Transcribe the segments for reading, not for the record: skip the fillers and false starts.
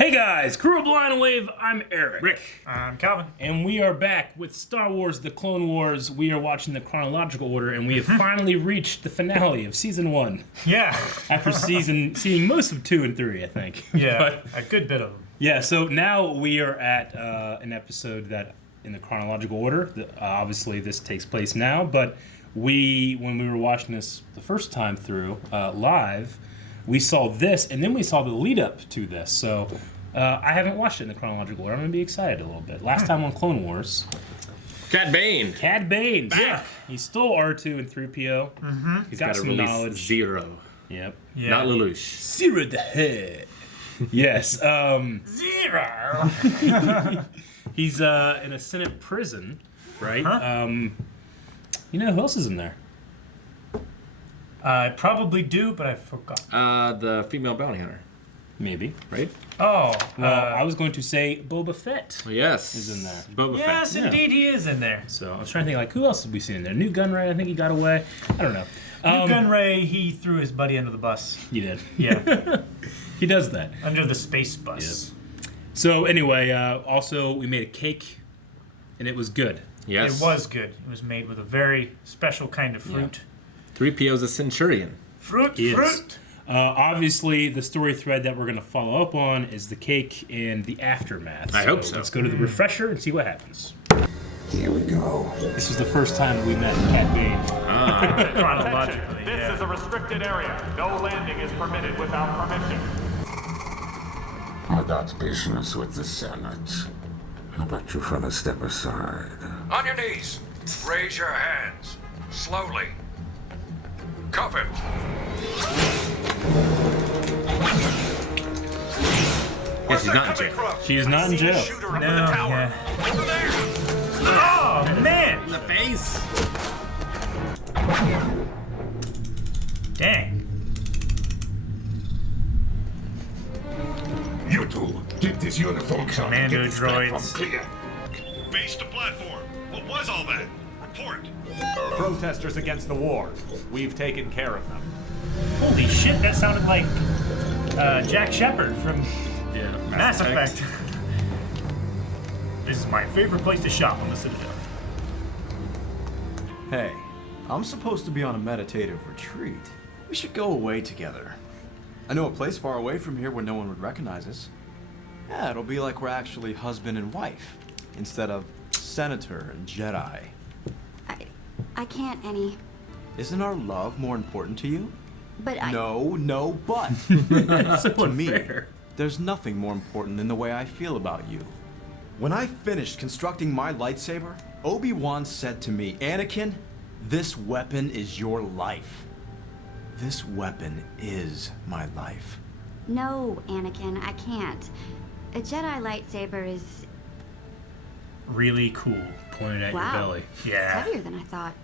Hey guys, Kuro Blind Wave, I'm Eric. Rick. I'm Calvin. And we are back with Star Wars The Clone Wars. We are watching the chronological order, and we have finally reached the finale of Season 1. Yeah. After seeing most of 2 and 3, I think. Yeah, But, a good bit of them. yeah, so now we are at an episode that, in the chronological order, obviously this takes place now, but when we were watching this the first time through, live, we saw this, and then we saw the lead up to this, so I haven't watched it in the chronological order. I'm going to be excited a little bit. Last time on Clone Wars. Cad Bane. Cad Bane. Yeah. He stole R2 and 3PO. Mm-hmm. He's got some knowledge. Zero. Yep. Yeah. Not Lelouch. Zero the head. Yes. Zero! He's in a Senate prison, right? Huh? You know who else is in there? I probably do, but I forgot. The female bounty hunter. Maybe, right? Oh. Well, I was going to say Boba Fett. Oh, yes. Is in there. Boba yes, Fett. indeed, he is in there. So I was trying to think, like, who else have we seen in there? New Gunray, I think he got away. I don't know. Gunray, he threw his buddy under the bus. He did. Yeah. He does that. Under the space bus. Yep. So anyway, also we made a cake, and it was good. Yes. It was good. It was made with a very special kind of fruit. 3PO's a Centurion. Fruit. Obviously, the story thread that we're going to follow up on is the cake and the aftermath. I hope so. Let's go to the refresher and see what happens. Here we go. This was the first time we met Cad Bane. Chronologically, This is a restricted area. No landing is permitted without permission. I got business with the Senate. How about you fellas step aside? On your knees. Raise your hands. Slowly. Cuff him. Yes, she's not in jail. She is not in jail. Shooter up No, in the tower. yeah. Over there. Oh, man! In the face. Dang. You two, get this uniform on and Commando get this platform droids. clear. Base to platform. What was all that? Report. Protesters against the war. We've taken care of them. Holy shit, that sounded like Jack Shepard from Yeah. Mass Effect. This is my favorite place to shop on the Citadel. Hey, I'm supposed to be on a meditative retreat. We should go away together. I know a place far away from here where no one would recognize us. Yeah, it'll be like we're actually husband and wife, instead of senator and Jedi. I can't, Annie. Isn't our love more important to you? But I... No, but. So To me, unfair. there's nothing more important than the way I feel about you. When I finished constructing my lightsaber, Obi-Wan said to me, Anakin, this weapon is your life. This weapon is my life. No, Anakin, I can't. A Jedi lightsaber is... Really cool. Pointed at Wow. your belly. It's Yeah. heavier than I thought.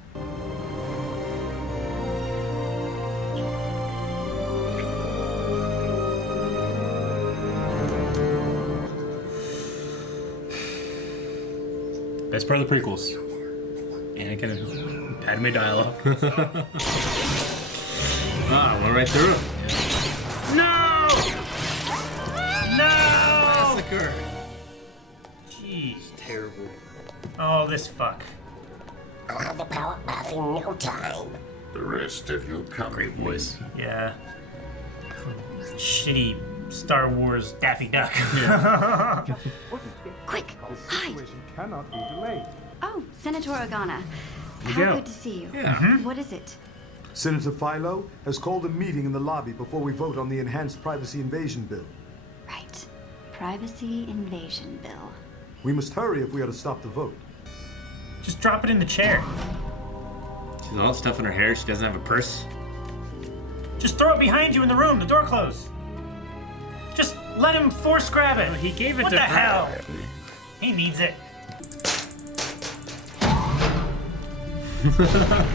Best part of the prequels. Anakin and Padme dialogue. Ah, went right through. No! No! Massacre. Jeez. Terrible. Oh, this fuck. I'll have the power back in no time. The rest of you come Great with me. voice. Yeah. Shitty Star Wars Daffy Duck. Quick, hide! Cannot be delayed. Oh, Senator Organa. you How go. good to see you. Yeah. What is it? Senator Philo has called a meeting in the lobby before we vote on the Enhanced Privacy Invasion Bill. Right. Privacy Invasion Bill. We must hurry if we are to stop the vote. Just drop it in the chair. She's got all that stuff in her hair. She doesn't have a purse. Just throw it behind you in the room. The door closed. Just let him force grab it. He gave it What to the her. hell? He needs it.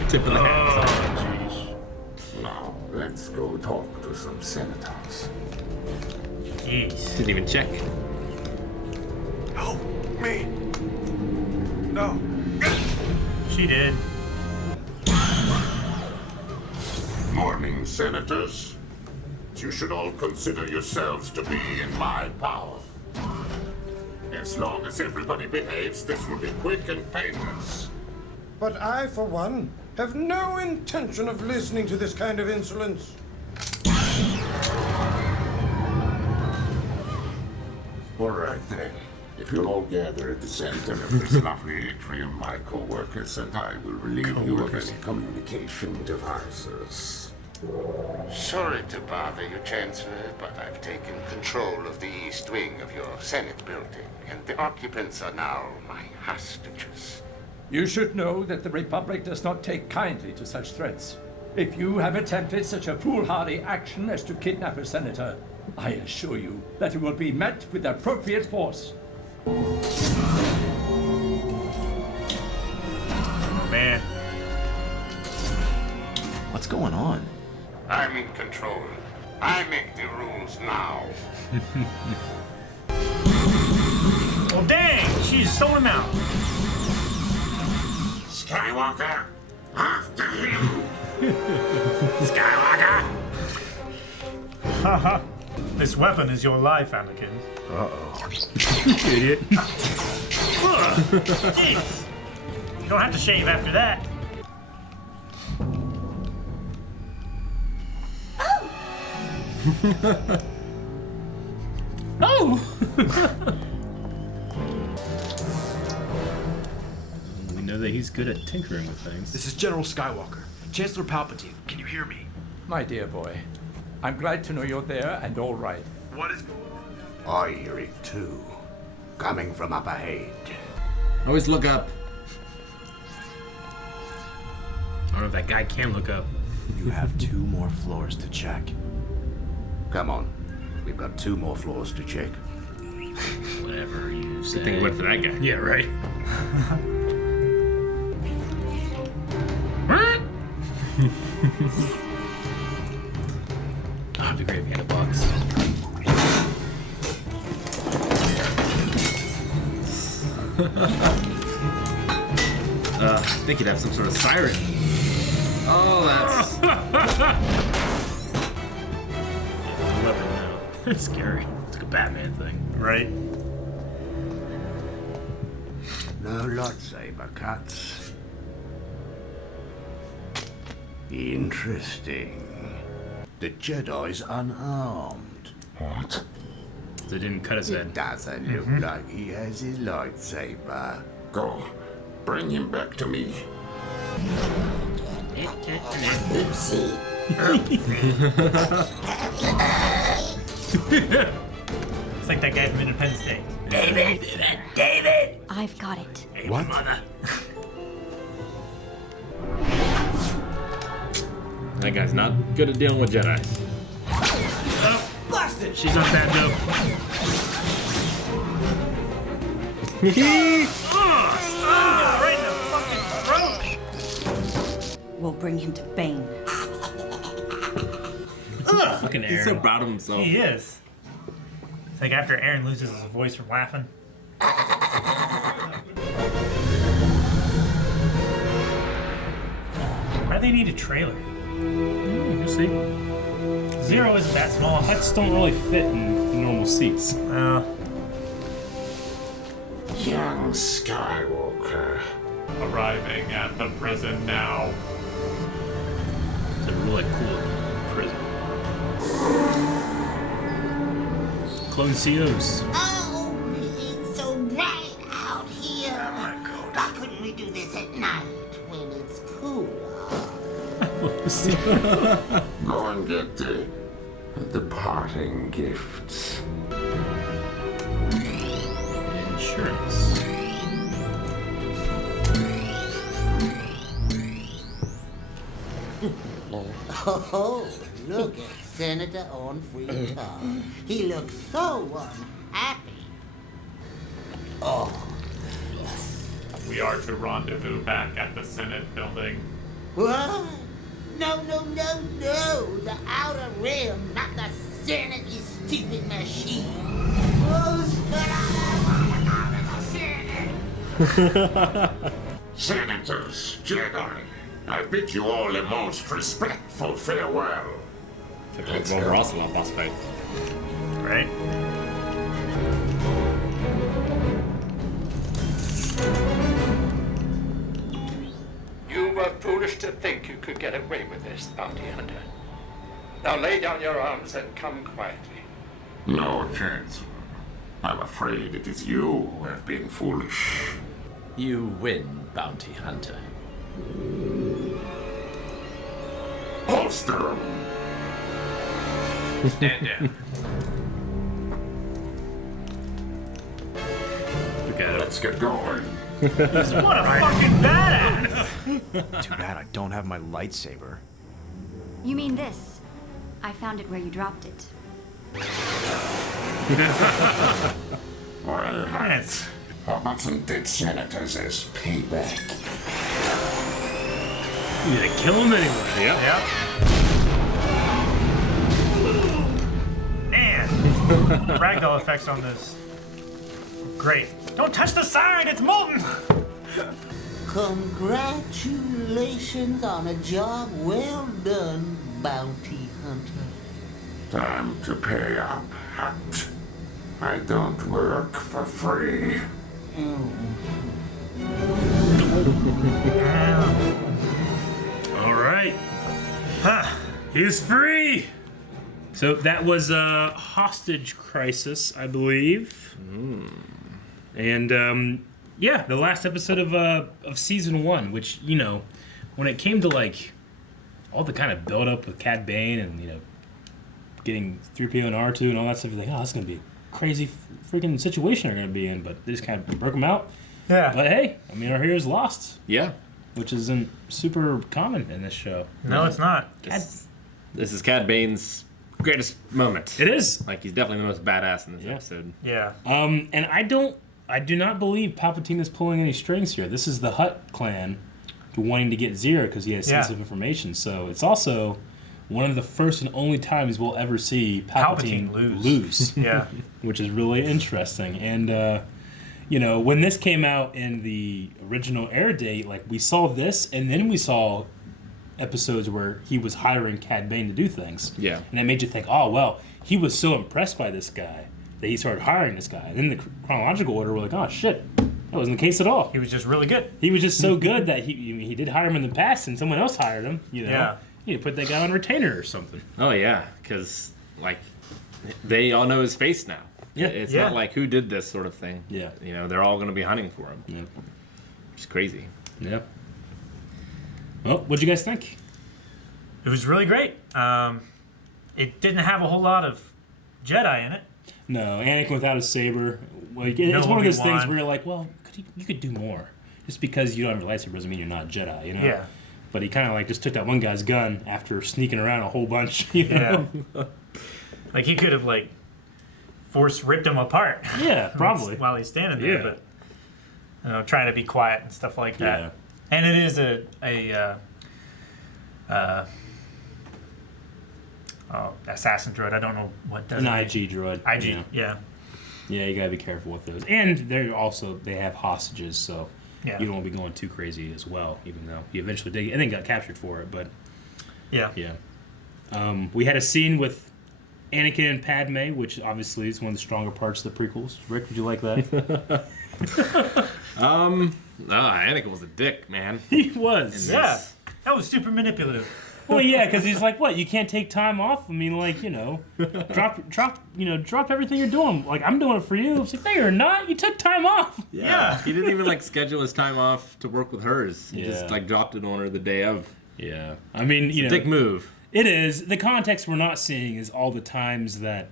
Tip of the hat. Now, let's go talk to some senators. Jeez. Didn't even check. No. Me. No. She did. Morning, senators. you should all consider yourselves to be in my power. As long as everybody behaves, this will be quick and painless. But I, for one, have no intention of listening to this kind of insolence. All right, then. If you'll all gather at the center of this lovely atrium, my co-workers and I will relieve you of any communication devices. Sorry to bother you, Chancellor, but I've taken control of the east wing of your Senate building, and the occupants are now my hostages. You should know that the Republic does not take kindly to such threats. If you have attempted such a foolhardy action as to kidnap a senator, I assure you that it will be met with appropriate force. Oh, man. What's going on? I'm in control. I make the rules now. Well, dang! She just stole him out. Skywalker, after him! Skywalker! Haha. This weapon is your life, Anakin. Uh-oh. Idiot. Jeez. You don't have to shave after that. Oh! We know that he's good at tinkering with things. This is General Skywalker. Chancellor Palpatine, can you hear me? My dear boy, I'm glad to know you're there and all right. What is going on? I hear it too. Coming from up ahead. Always look up. I don't know if that guy can look up. You have 2 more floors to check. Come on. We've got 2 more floors to check. Whatever you say. Good thing it went for that guy. Yeah, right. Oh, it'd be great if you had a box. I think you'd have some sort of siren. Oh, that's... Weapon now. It's scary. It's like a Batman thing. Right. No lightsaber cuts. Interesting. The Jedi's unarmed. What? They didn't cut his head. It doesn't look like he has his lightsaber. Go. Bring him back to me. Oopsie. It's like that guy from Independence Day. David! I've got it. What? That guy's not good at dealing with Jedi. Blasted! She's on banjo. Right in the fucking throat! We'll bring him to Bane. Fucking He's so Aaron. proud of himself. He is. It's like after Aaron loses his voice from laughing. Why do they need a trailer? You see? Zero isn't that small. Pets don't really fit in normal seats. Young Skywalker. Arriving at the prison now. It's a really cool prison. Clone COs. Oh, it's so bright out here. Oh my God. Why couldn't we do this at night when it's cooler? Go and get the parting gifts. Insurance. Oh, look at Senator on free time. He looks so unhappy. Oh, We are to rendezvous back at the Senate building. what? No. The Outer Rim, not the Senate, you stupid machine. Oh, Senate. Senators, Jedi, I bid you all a most respectful farewell. It's like a more awesome boss fight. Right? You were foolish to think you could get away with this, bounty hunter. Now lay down your arms and come quietly. No chance. I'm afraid it is you who have been foolish. You win, bounty hunter. Kosterman! Stand down. Let's get going. What a fucking badass! Too bad I don't have my lightsaber. You mean this? I found it where you dropped it. Well, how about some dead senators as payback? You gotta kill him anyway. Yep. Man, ragdoll effects on this. Great. Don't touch the sign, it's molten! Congratulations on a job well done, bounty hunter. Time to pay up, Hut. I don't work for free. All right. He's free. So that was a hostage crisis, I believe. And yeah, the last episode of season 1, which, you know, when it came to like all the kind of build up with Cad Bane and, you know, getting 3PO and R2 and all that stuff, you're like, oh, that's gonna be a crazy freaking situation they're gonna be in, but they just kind of broke them out. Yeah. But hey, I mean, our hero's lost. Yeah. Which isn't super common in this show. No, it's not. This is Cad Bane's greatest moment. It is. Like, he's definitely the most badass in this episode. Yeah. And I do not believe Palpatine is pulling any strings here. This is the Hutt clan wanting to get Zero because he has sensitive information. So it's also one of the first and only times we'll ever see Palpatine lose. Yeah. Which is really interesting. And, you know, when this came out in the original air date, like, we saw this, and then we saw episodes where he was hiring Cad Bane to do things. Yeah. And that made you think, oh, well, he was so impressed by this guy that he started hiring this guy. And then the chronological order, we're like, oh, shit, that wasn't the case at all. He was just really good. He was just so good that he did hire him in the past, and someone else hired him, you know. Yeah. You put that guy on retainer or something. Oh, yeah, because, like, they all know his face now. Yeah. It's not like who did this sort of thing. Yeah. You know, they're all going to be hunting for him. Yeah. Which is crazy. Yeah. Well, what'd you guys think? It was really great. It didn't have a whole lot of Jedi in it. No, Anakin without his saber. Like, it's one of those things where you're like, well, you could do more. Just because you don't have your lightsaber doesn't mean you're not a Jedi, you know? Yeah. But he kind of like just took that one guy's gun after sneaking around a whole bunch, you know? Yeah. Like, he could have, like, force ripped him apart. Yeah, probably. While he's standing there, but, you know, trying to be quiet and stuff like that. Yeah. And it is a assassin droid. I don't know what does An it. IG droid. IG, yeah. Yeah, you gotta be careful with those. And they have hostages, so Yeah. you don't want to be going too crazy as well, even though he eventually did, I think, got captured for it, but yeah. We had a scene with Anakin and Padme, which obviously is one of the stronger parts of the prequels. Rick, did you like that? Anakin was a dick, man. He was. Yeah. That was super manipulative. Well, yeah, because he's like, what? You can't take time off? I mean, like, you know, drop everything you're doing. Like, I'm doing it for you. It's like, no, you're not. You took time off. Yeah. He didn't even, like, schedule his time off to work with hers. He just, like, dropped it on her the day of. Yeah. I mean, you know. Dick move. It is. The context we're not seeing is all the times that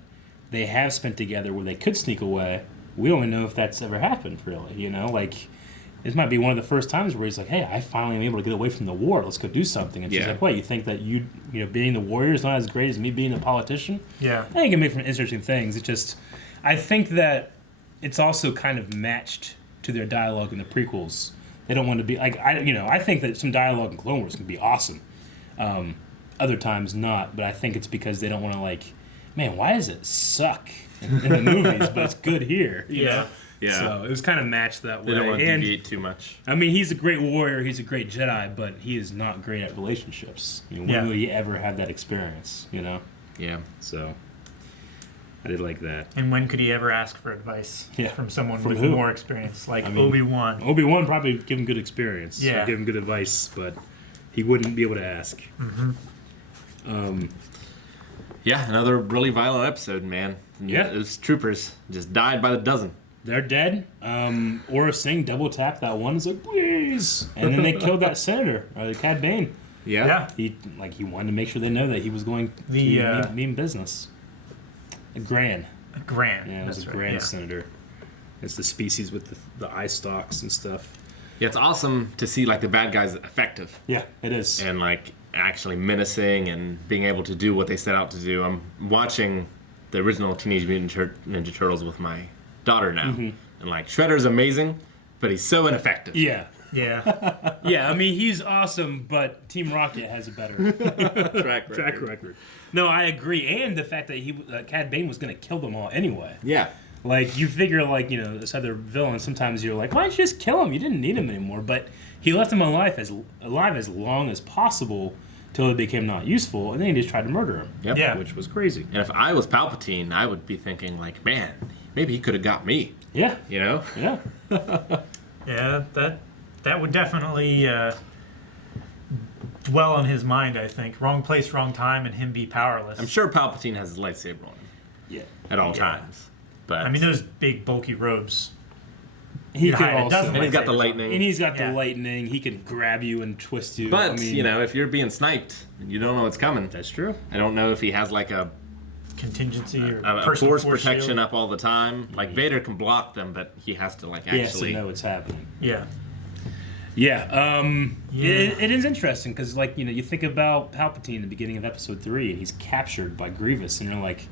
they have spent together where they could sneak away. We don't know if that's ever happened, really, you know? Like, this might be one of the first times where he's like, hey, I finally am able to get away from the war. Let's go do something. And she's like, wait, you think that you know, being the warrior is not as great as me being a politician? Yeah. I think it can make for interesting things. It just, I think that it's also kind of matched to their dialogue in the prequels. They don't want to be, like, I think that some dialogue in Clone Wars can be awesome. Other times not, but I think it's because they don't want to, like, man, why does it suck in the movies, but it's good here? You know? Yeah. So it was kind of matched that way. They don't want to deviate too much. I mean, he's a great warrior, he's a great Jedi, but he is not great at relationships. I mean, when will he ever have that experience, you know? Yeah. So I did like that. And when could he ever ask for advice from someone with who? more experience, like Obi-Wan? Obi-Wan probably give him good experience. Yeah. Or give him good advice, but he wouldn't be able to ask. Yeah, another really violent episode, man. Yeah. Those troopers just died by the dozen. They're dead. Aura Singh double tapped that one. It's like, please. And then they killed that senator, Cad Bane. Yeah. He wanted to make sure they know that he was going to mean business. A Gran. Yeah, it was a Gran senator. It's the species with the eye stalks and stuff. Yeah, it's awesome to see like the bad guys effective. Yeah, it is. And like actually menacing and being able to do what they set out to do. I'm watching the original Teenage Mutant Ninja Turtles with my daughter now. And like Shredder's amazing, but he's so ineffective. Yeah. Yeah. Yeah, I mean, he's awesome, but Team Rocket has a better track record. No, I agree. And the fact that Cad Bane was going to kill them all anyway. Yeah. Like, you figure, like, you know, this other villain, sometimes you're like, why don't you just kill him? You didn't need him anymore. But he left him alive as long as possible till he became not useful, and then he just tried to murder him. Yep. Yeah. Which was crazy. And if I was Palpatine, I would be thinking like, man, maybe he could have got me. Yeah. You know? Yeah. Yeah, that would definitely dwell on his mind, I think. Wrong place, wrong time, and him be powerless. I'm sure Palpatine has his lightsaber on him. Yeah. At all times. But I mean, those big, bulky robes. He could can hide a also, dozen and he's got the lightsabers on lightning. and he's got the Yeah. lightning. He can grab you and twist you. But, I mean, you know, if you're being sniped and you don't know what's coming. That's true. I don't know if he has like a contingency or a force protection shield. up all the time. Like Vader can block them, but he has to like He has to actually know what's happening. Yeah. Yeah, it is interesting because, like, you know, you think about Palpatine in the beginning of Episode 3, and he's captured by Grievous, and you're like,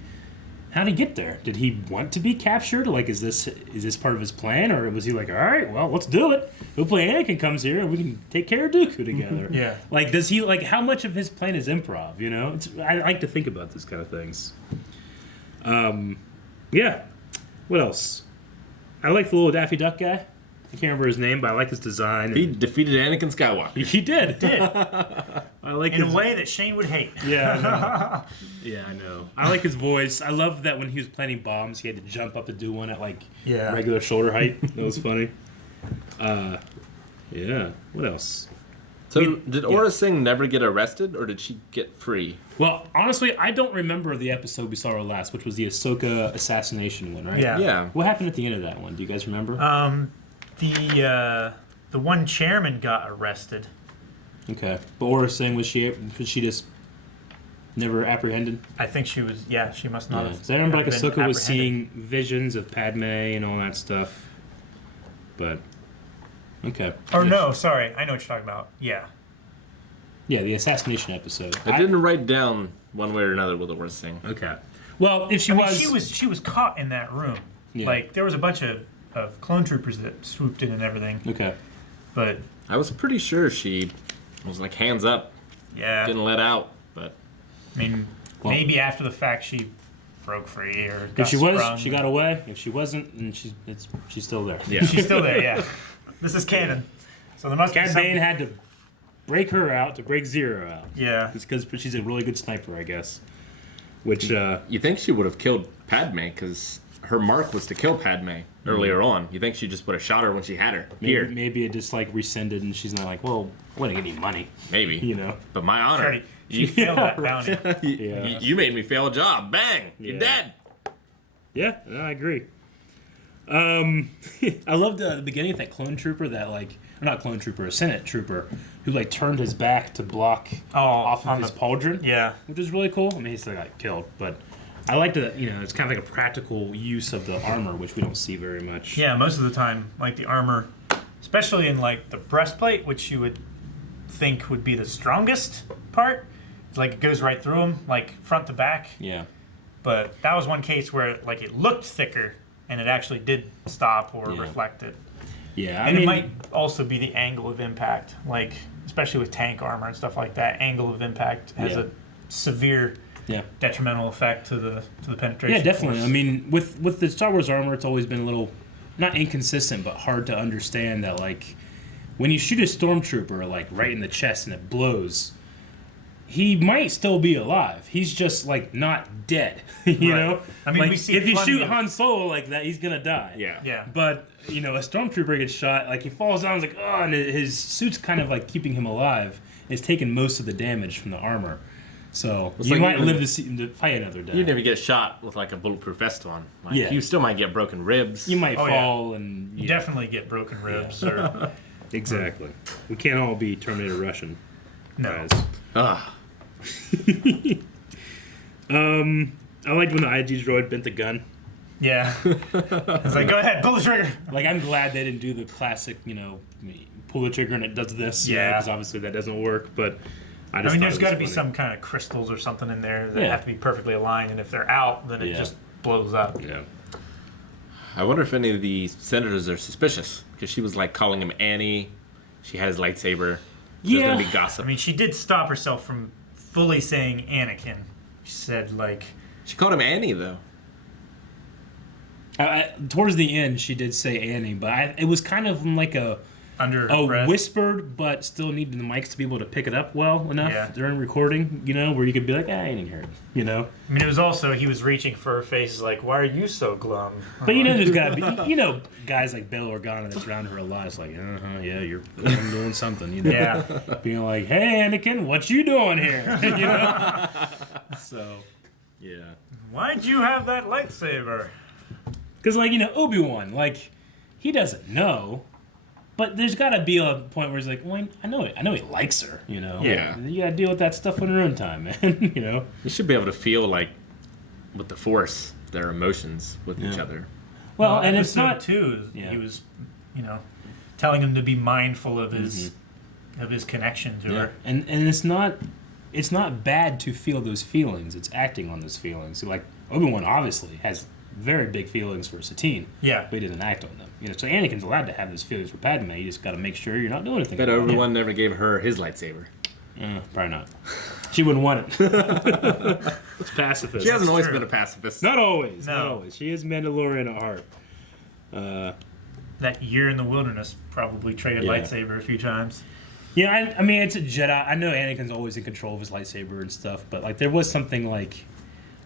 how did he get there? Did he want to be captured? Like, is this part of his plan, or was he like, all right, well, let's do it. Hopefully Anakin comes here, and we can take care of Dooku together. Yeah. Like, does he, like, how much of his plan is improv, you know? I like to think about this kind of things. Yeah. What else? I like the little Daffy Duck guy. I can't remember his name, but I like his design. He defeated Anakin Skywalker. He did. I like In his, a way that Shane would hate. Yeah, I know. Yeah, I know. I like his voice. I love that when he was planting bombs, he had to jump up to do one at like regular shoulder height. That was funny. Yeah. What else? So did Aura Singh never get arrested, or did she get free? Well, honestly, I don't remember the episode we saw her last, which was the Ahsoka assassination one, right? Yeah. Yeah. What happened at the end of that one? Do you guys remember? The one chairman got arrested. Okay. But Aura Singh, was she just never apprehended? I think she was. Yeah, she must not have. 'Cause I remember like been Ahsoka was apprehended. seeing visions of Padme and all that stuff. But okay. Or no, sorry, I know what you're talking about. Yeah. Yeah, the assassination episode. I didn't write down one way or another with Aura Singh. Okay. Well, if she I mean, was, she was caught in that room. Yeah. Like there was a bunch of clone troopers that swooped in and everything. Okay. But I was pretty sure she was like hands up, yeah, didn't let out. But I mean, Well- maybe after the fact she broke free or got if she was, sprung. she got away. If she wasn't, then she's still there. Yeah. She's still there. Yeah. This is canon. So there must be Cad some... Bane had to break her out to break Zero out. Yeah. It's because she's a really good sniper, I guess. Which you think she would have killed Padme because her mark was to kill Padme earlier on. You think she just would have shot her when she had her here? maybe it just like rescinded, and she's not like, well, I want to get any money, Maybe. you know. But my honor. Already- She failed that bounty. Yeah. You made me fail a job. Bang! You're Yeah. dead. Yeah, no, I agree. I loved the beginning of that clone trooper that like, or not clone trooper, a Senate trooper who like turned his back to block off of on his the- pauldron. Yeah. Which is really cool. I mean, he still got killed, but I like that. You know, it's kind of like a practical use of the armor, which we don't see very much. Yeah, most of the time, like the armor, especially in like the breastplate, which you would think would be the strongest part, like it goes right through them, like front to back. Yeah. But that was one case where like it looked thicker, and it actually did stop or Yeah. reflect it. Yeah. And it might also be the angle of impact, like especially with tank armor and stuff like that. Angle of impact has Yeah. a severe Yeah. detrimental effect to the penetration. Yeah, definitely. force. I mean, with the Star Wars armor, it's always been a little, not inconsistent, but hard to understand that, like, when you shoot a stormtrooper, like, right in the chest and it blows, he might still be alive. He's just like not dead. You know? I mean, like, we see if you plenty shoot of- Han Solo like that, he's gonna die. Yeah. But a stormtrooper gets shot, like he falls down, it's like, oh, and his suit's kind of like keeping him alive. It's taking most of the damage from the armor. So It's you like might even- live to fight another day. You never get shot with like a bulletproof vest on. Like, Yeah. You still might get broken ribs. You might fall and You definitely get broken ribs. Or, exactly. We can't all be Terminator Russian. No. Guys. I liked when the IG droid bent the gun. Yeah. It's like, go ahead, pull the trigger. Like, I'm glad they didn't do the classic, pull the trigger and it does this. Yeah. Because obviously that doesn't work, but I I just mean, thought there's it got to was be funny. some kind of crystals or something in there that Yeah. have to be perfectly aligned, and if they're out, then it Yeah. just blows up. Yeah. I wonder if any of the senators are suspicious because she was like calling him Annie. She had his lightsaber. There's gonna be gossip. I mean, she did stop herself from fully saying Anakin. She said, like... She called him Annie, though. Towards the end, she did say Annie, but it was kind of like a breath. whispered, but still needed the mics to be able to pick it up well enough Yeah. during recording, where you could be like, I didn't hear it, I mean, it was also, he was reaching for her face, like, why are you so glum? But there's gotta be, guys like Bail Organa that's around her a lot. It's like, yeah, you're doing something, Yeah. Being like, hey, Anakin, what you doing here? So, yeah. Why'd you have that lightsaber? Because, Obi-Wan, he doesn't know, but there's got to be a point where he's like, well, I know he likes her, Yeah. You got to deal with that stuff on your own time, man, You should be able to feel, like, with the Force, their emotions with each other. Well, and it's not... too. Yeah. He was, telling him to be mindful of his connection to her. And it's not bad to feel those feelings. It's acting on those feelings. So, Obi-Wan obviously has very big feelings for Satine. Yeah. But he doesn't act on them. So Anakin's allowed to have those feelings for Padme. You just got to make sure you're not doing anything. Bet about it. Obi-Wan never gave her his lightsaber. Probably not. She wouldn't want it. It's pacifist. She hasn't always been a pacifist. Not always. No. Not always. She is Mandalorian at heart. That year in the wilderness probably traded Yeah. lightsaber a few times. Yeah, I mean, it's a Jedi. I know Anakin's always in control of his lightsaber and stuff, but there was something I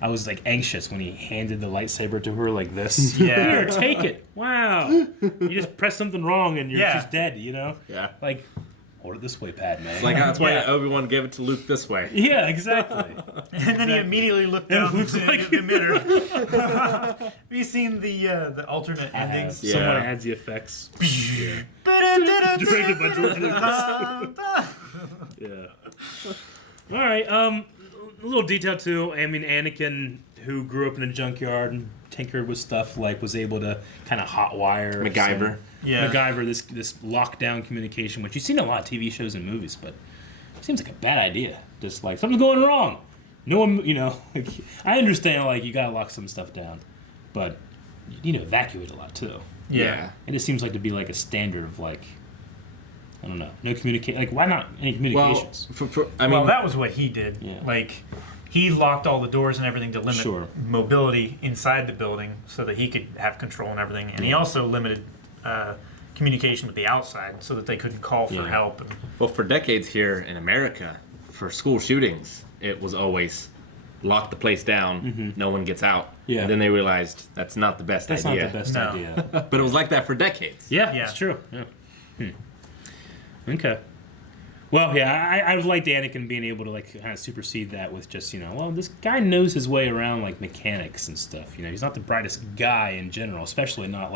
was anxious when he handed the lightsaber to her like this. Yeah. Here, take it. Wow. You just press something wrong and she's dead, Yeah. Hold it this way, Padme. It's like, that's why Obi-Wan gave it to Luke this way. Yeah, exactly. And then he immediately looked down into the emitter. Have you seen the alternate endings? Yeah. Someone adds the effects. Yeah. All right. A little detail too. I mean, Anakin, who grew up in a junkyard and tinkered with stuff, was able to kind of hotwire MacGyver. MacGyver, this lockdown communication, which you've seen in a lot of TV shows and movies, but it seems like a bad idea. Just something's going wrong. No one, I understand, you gotta lock some stuff down, but you evacuate a lot too. Yeah. It just seems to be a standard of I don't know, no communication. Why not any communications? Well, that was what he did. Yeah. He locked all the doors and everything to limit Sure. mobility inside the building so that he could have control and everything. And he also limited communication with the outside so that they couldn't call for help. Well, for decades here in America, for school shootings, it was always lock the place down, no one gets out. Yeah. And then they realized that's not the best That's idea. not the best idea. But it was like that for decades. Yeah, it's true. Yeah. Okay. Well, yeah, I liked Anakin being able to kind of supersede that with just this guy knows his way around mechanics and stuff. He's not the brightest guy in general, especially not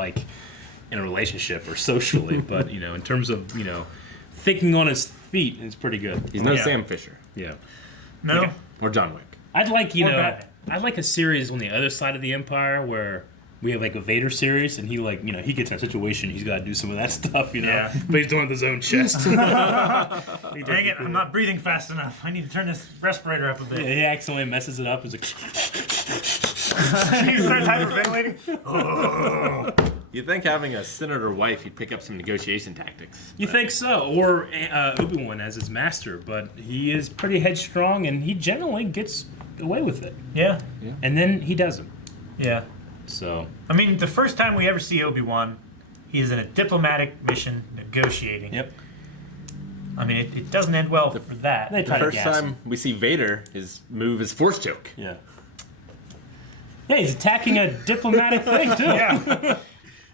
in a relationship or socially, but in terms of thinking on his feet, it's pretty good. He's no Sam Fisher. Yeah. No. Or John Wick. I'd like Or Batman. I'd like a series on the other side of the Empire where we have a Vader series, and he he gets in a situation, he's got to do some of that stuff, Yeah. But he's doing it with his own chest. Dang it, I'm not breathing fast enough. I need to turn this respirator up a bit. Yeah, he accidentally messes it up. He's like, He starts hyperventilating. You'd think having a senator wife, he'd pick up some negotiation tactics. you think so? Or Obi-Wan as his master, but he is pretty headstrong, and he generally gets away with it. Yeah. And then he doesn't. Yeah. So. I mean, the first time we ever see Obi-Wan, he's in a diplomatic mission negotiating. Yep. I mean, it doesn't end well for that. They The try to first gas him. time we see Vader, his move is force choke. Yeah. Yeah, he's attacking a diplomatic thing too. Yeah.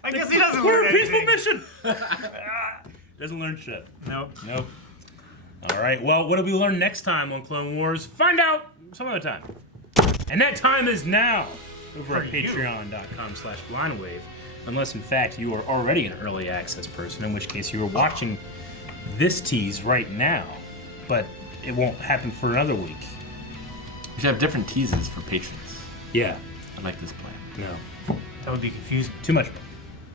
I guess he doesn't We're learn a peaceful anything. mission. Doesn't learn shit. Nope. Nope. All right. Well, what do we learn next time on Clone Wars? Find out some other time. And that time is now over at For you. patreon.com/blindwave. Unless, in fact, you are already an early access person, in which case you are watching this tease right now, but it won't happen for another week. We should have different teases for patrons. Yeah. I like this plan. No. That would be confusing. Too much.